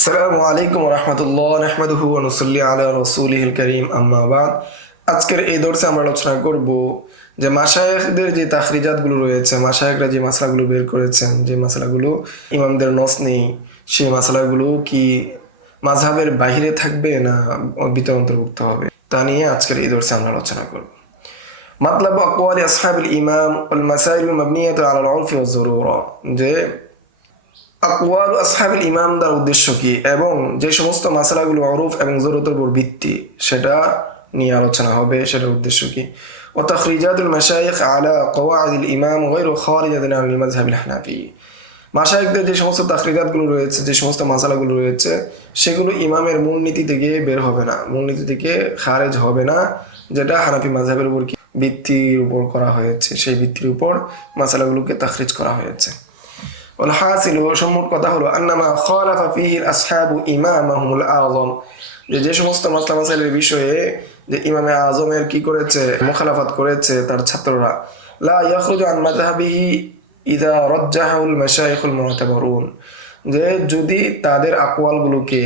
আসসালামু আলাইকুম ওয়া রাহমাতুল্লাহ নাহমাদুহু ওয়া নুসাল্লি আলা রাসূলিহিল কারীম আম্মা বাদ। আজকের এই দর্সে আমরা আলোচনা করব যে মাশায়েখদের যে তাখরিজাতগুলো রয়েছে, মাশায়েখরা যে মাসলাগুলো বের করেছেন, যে মাসলাগুলো ইমামদের নস নেই, সেই মাসলাগুলো কি মাযহাবের বাইরে থাকবে না ভিতরে অন্তর্ভুক্ত হবে, তা নিয়ে আজকের এই দর্সে আমরা আলোচনা করব। মাতলাব আকওয়ালি আসহাবিল ইমাম ওয়াল মাসাইল মাবনিয়াতু আলাল উরফি ওয়াজ যুরুরা, যে আকওয়াল আসহাবুল ইমাম দ্বারা উদ্দেশ্য কি এবং যে সমস্ত মাসালাগুলো অরুফ এবং জরুরতের উপর ভিত্তি সেটা নিয়ে আলোচনা হবে, সেটার উদ্দেশ্য কি। ও তাখরিজাতুল মাশায়েখ আলা কওয়াইদিল ইমাম গায়রু খারিজাতিন আনিল মাযহাবিল হানাফি, মাশায়েখদের যে সমস্ত তাখরিজাতগুলো রয়েছে, যে সমস্ত মাসালাগুলো রয়েছে, সেগুলো ইমামের মূলনীতি থেকে বের হবে না, মূলনীতি থেকে খারেজ হবে না, যেটা হানাফি মাযহাবের উপর ভিত্তির উপর করা হয়েছে, সেই ভিত্তির উপর মাসালাগুলোকে তাখরিজ করা হয়েছে। والحاصل সম্মুখ কথা হলো আন্নামা খালাফা ফিহি আসহাবু ইমামাহুমুল আযম, যে সমস্ত মাসলা মাসাইলের বিষয়ে যে ইমামে আযমের কি করেছে, মুখালাফাত করেছে তার ছাত্ররা, লা ইয়াখরুজু আন মাযহাবিহি ইযা রাজ্জাহাল মাশায়েখুল মুতাবারুন, যে যদি তাদের আকওয়ালগুলোকে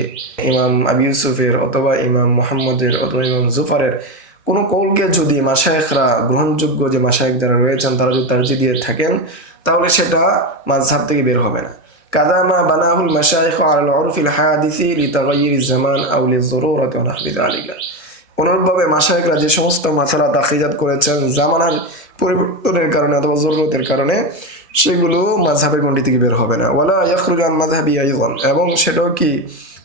ইমাম আবু ইউসুফের অথবা ইমাম মুহাম্মদের অথবা ইমাম জুফারের কোনো কৌলকে যদি মাশায়েখরা গ্রহণযোগ্য যে মাশায়েখ যারা রয়েছেন তারা যদি তারজিহ দিয়ে থাকেন, তাহলে সেটা মাযহাব থেকে বের হবে না। কাদামা বানাহুল মাশায়েখ আলাল উরফিল হাদিসি লিতাগায়্যুরিজ জামান আও লিযুরুরাতি ওয়া নাহবি যালিকা, অনুরূপভাবে মাশায়েখরা যে সমস্ত মাসালা তাখরিজাত করেছেন জামানার পরিবর্তনের কারণে অথবা জরুরতের কারণে, সেগুলো মাযহাবের গণ্ডি থেকে বের হবে না। ওয়ালা ইয়াখরুজু আন মাযহাবি আইযান, এবং সেটাও কি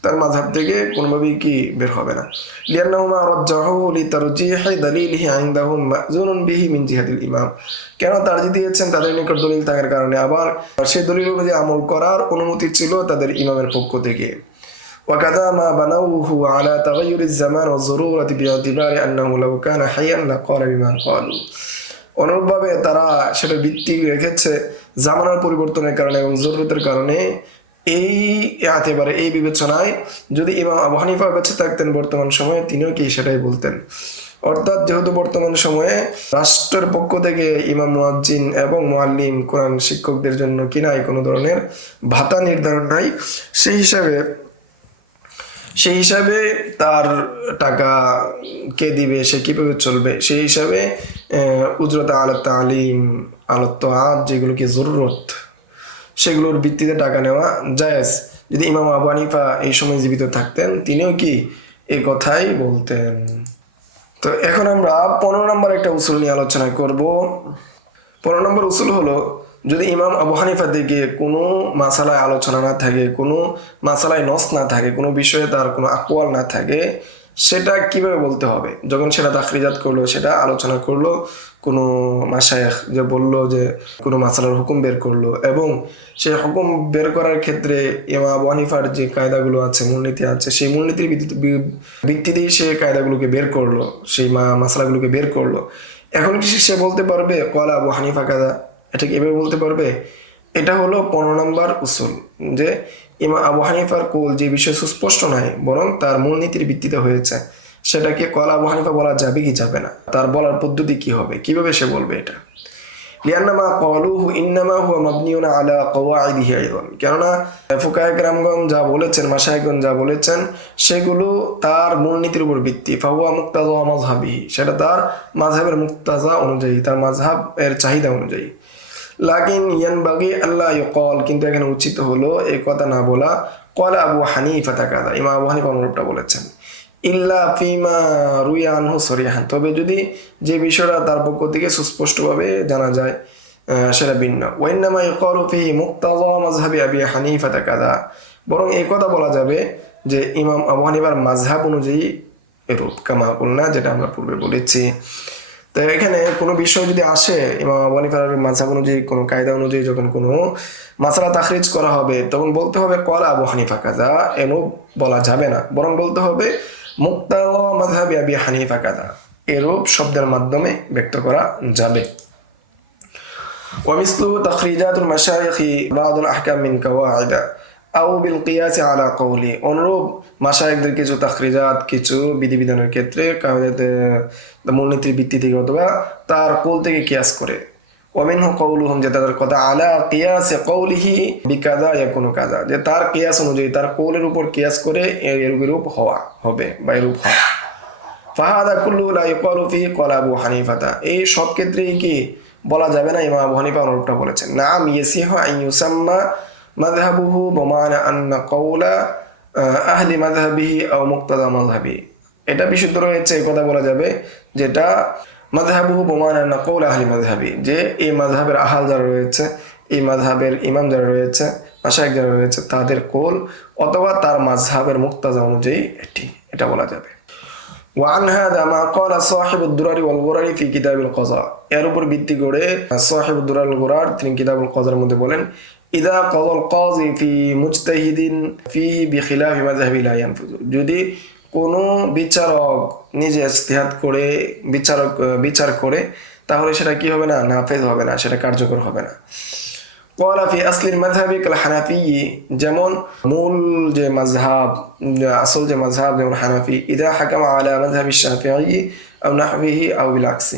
তার মাযহাব থেকে কোনোভাবেই কি বের হবে না। লিআন্নাহুমা রাজ্জাহু লিতারজিহি দালিলিহি ইনদাহুম মাযুনুন বিহি মিন জিহাতিল ইমাম, কেন তারজিহ দিয়েছেন তাদের নিকট দলিল থাকার কারণে, আবার সেই দলিল অনুযায়ী আমল করার অনুমতি ছিল তাদের ইমামের পক্ষ থেকে। ওয়াকাযা মা বানাউহু আলা তাগায়্যুরিজ জামান ওয়াজ যুরুরাতি বিইতিবারি আন্নাহু লাউ কানা হাইয়ান লাকালা বিমা ক্বালু, অনুরূপভাবে তারা সেটা ভিত্তি রেখেছে জামানার পরিবর্তনের কারণে এবং জরুরতের কারণে। এই একেবারে এই বিবেচনায় যদি ইমাম আবু হানিফা বেঁচে থাকতেন বর্তমান সময়ে, তিনিও কি সেটাই বলতেন। অর্থাৎ যেহেতু বর্তমান সময়ে রাষ্ট্রের পক্ষ থেকে ইমাম মুয়াজ্জিন এবং মুআল্লিম কোরআন শিক্ষকদের জন্য কি নাই কোনো ধরনের ভাতা নির্ধারণ নাই, সেই হিসাবে তার টাকা কে দিবে, সে কিভাবে চলবে, সেই হিসাবে উজরত আলাত তালিম আলাত তাআত যেগুলো কি জরুরত, সেগুলোর ভিত্তিতে টাকা নেওয়া জায়েজ। যদি ইমাম আবু হানিফা এই সময় জীবিত থাকতেন, তিনিও কি এই কথাই বলতেন। তো এখন আমরা 15 নম্বর একটা উসুল নিয়ে আলোচনা করব। 15 নম্বর উসুল হলো, যদি ইমাম আবু হানিফা থেকে কোনো মাসালায় আলোচনা না থাকে, কোনো মাসালায় নস না থাকে, কোনো বিষয়ে তার কোনো আকওয়াল না থাকে, সেটা কিভাবে বলতে হবে। যখন সেটা তাখরিজাত করলো, সেটা আলোচনা করলো, কোনো মাশায়েখ যে বললো যে কোনো মাসালার হুকুম বের করলো, এবং সেই হুকুম বের করার ক্ষেত্রে ইমাম আবু হানিফার যে কায়দাগুলো আছে, মূলনীতি আছে, সেই মূলনীতির ভিত্তিতেই সে কায়দাগুলোকে বের করলো, সেই মাসালাগুলোকে বের করলো। এখন কি সে বলতে পারবে ক্বালা আবু হানিফা কাযা, এটা কি এভাবে বলতে পারবে? এটা হলো 15 নম্বর উসুল, যে ইমাম আবু হানিফার কৌল যে বিষয় সুস্পষ্ট নয়, বরং তার মূলনীতির ভিত্তিতে হয়েছে, সেটাকে ক্বালা আবু হানিফা বলা যাবে কি যাবে না, তার বলার পদ্ধতি কি হবে, কিভাবে সে বলবে এটা। লিআন্নামা ক্বালুহু ইন্নামা হুয়া মাবনিউন আলা কওয়াইদিহি আইযান, কেননা ফুকাহায়ে কেরামগণ যা বলেছেন, মাশায়েখগণ যা বলেছেন, সেগুলো তার মূলনীতির উপর ভিত্তি। ফাহুয়া মুক্তাযা মাযহাবিহি, সেটা তার মাযহাবের মুক্তাযা অনুযায়ী, তার মাযহাবের চাহিদা অনুযায়ী। লাকিন ইয়ানবাগি আল্লাহ ইউকাল, কিন্তু এখানে উচিত হলো এই কথা না বলা ক্বালা আবু হানিফা কাযা, ইমাম আবু হানিফা অনুরূপটা বলেছেন। ইল্লা ফিমা রুইয়া আনহু সরিহান, তবে যদি যে বিষয়টা তার পক্ষ থেকে সুস্পষ্টভাবে জানা যায় সেটা ভিন্ন। ওয়াইন্নামা ইউকালু ফিহি মুক্তাযা মাযহাবি আবি হানিফা কাযা, বরং এই কথা বলা যাবে যে ইমাম আবু হানিফার মাযহাব অনুযায়ী এরূপ, কামা কুলনা, যেটা আমরা পূর্বে বলেছি। তো এখানে কোনো বিষয় যদি আসে ইমাম আবু হানিফার মাযহাব অনুযায়ী, কোনো কায়দা অনুযায়ী যখন কোনো মাসালা তাখরিজ করা হবে, তখন বলতে হবে ক্বালা আবু হানিফা কাযা, এরূপ বলা যাবে না, বরং বলতে হবে মুক্তাযা মাযহাবি আবি হানিফা কাযা, এরূপ শব্দের মাধ্যমে ব্যক্ত করা যাবে। ওয়ামিসলু তাখরিজাতুল মাশায়েখি বা'দুল আহকাম মিন কাওয়াইদা আও বিল কিয়াস আলা কওলি, অনুরূপ মাশায়েখদের কিছু তাখরিজাত, কিছু বিধিবিধানের ক্ষেত্রে কায়দাতে মূলনীতির ভিত্তি থেকে অথবা তার কৌল থেকে কিয়াস করে। ওমিনহু কওলুহুম, যে তাদের কথা, আলা কিয়াসে কওলিহি বিকাযা ইয়াকুনু কাযা, যে তার কিয়াস অনুযায়ী, তার কওলের উপর কিয়াস করে এর বিরূপ হওয়া হবে বা এরূপ হয়। ফাহাদা কুল্লু লা ইউকালু ফি ক্বালা আবু হানিফাতা, এই সব ক্ষেত্রেই কি বলা যাবে না ইমাম আবু হানিফা অনুরূপটা বলেছেন। নাম ইয়াসিহু আন ইউসাম্মা মাযহাবুহু বিমানা আন্না কওলা আহলি মাযহাবিহি আও মুক্তাদা মাযহাবিহি, এটা বিশুদ্ধ রয়েছে, এই কথা বলা যাবে যেটা মাযহাবুহু বিমানা আন্না কওলা আহলি মাযহাবি, যে এই মাযহাবের আহাল যারা রয়েছে, এই মাযহাবের ইমাম যারা রয়েছে, মাশায়েখ যারা রয়েছে, তাদের কওল অথবা তার মাযহাবের মুক্তাদা অনুযায়ী এটা বলা যাবে। وعن هذا ما قال صاحب الدرر والغرر في كتاب القضاء, এর উপর ভিত্তি করে صاحب الدرر والغرر তিনি কিতাবুল কযার মধ্যে বলেন, إذا قضى القاضي في مجتهد فيه بخلاف مذهبه لا ينفذ, যদি কোনো বিচারক নিজে ইজতিহাদ করে বিচার করে, তাহলে সেটা কি হবে না, নাফেজ হবে না, সেটা কার্যকর হবে না। قال في أصل المذهب كالحنفي, যেমন মূল যে মাযহাব, আসল যে মাযহাব যেমন হানাফি, إذا حكم على مذهب الشافعي أو نحوه أو بالعكس,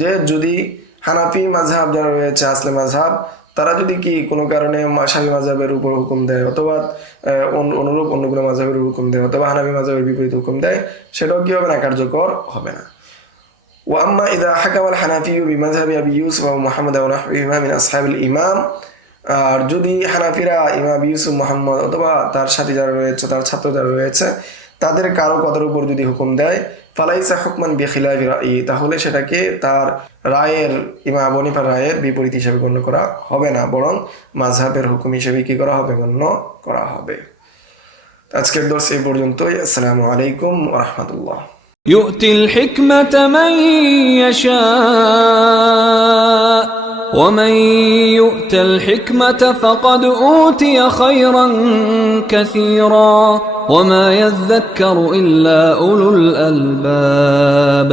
যে যদি হানাফি মাযহাব যারা রয়েছে, আসলে মাযহাব, তারা যদি কি কোনো কারণে শাফি মাযহাবের উপর হুকুম দেয়, অথবা অনুরূপ অন্য কোনো মাযহাবের হুকুম দেয়, অথবা হানাফি মাযহাবের বিপরীত হুকুম দেয়, সেটাও কি হবে না, কার্যকর হবে না। وأما إذا حكم الحنفي بمذهب أبي يوسف ومحمد ونحوهما من أصحاب الإمام, আর যদি হানাফিরা ইমাম আবু ইউসুফ, মুহাম্মদ অথবা তার সাথী যারা রয়েছে, তার ছাত্র যারা রয়েছে, তাদের কারো কথার উপর যদি হুকুম দেয়, ফালাইসা হুকমান বিখিলাফি রায়ি, তাহলে সেটাকে তার রায়ের, ইমাম আবু হানিফার রায়ের বিপরীত হিসেবে গণ্য করা হবে না, বরং মাযহাবের হুকুম হিসেবে কি করা হবে, গণ্য করা হবে। আজকের দর্স এই পর্যন্তই। আসসালামু আলাইকুম ওয়া রাহমাতুল্লাহ। يؤتي الحكمة من يشاء ومن يؤت الحكمة فقد أوتي خيرا كثيرا وما يذكر إلا أولو الألباب.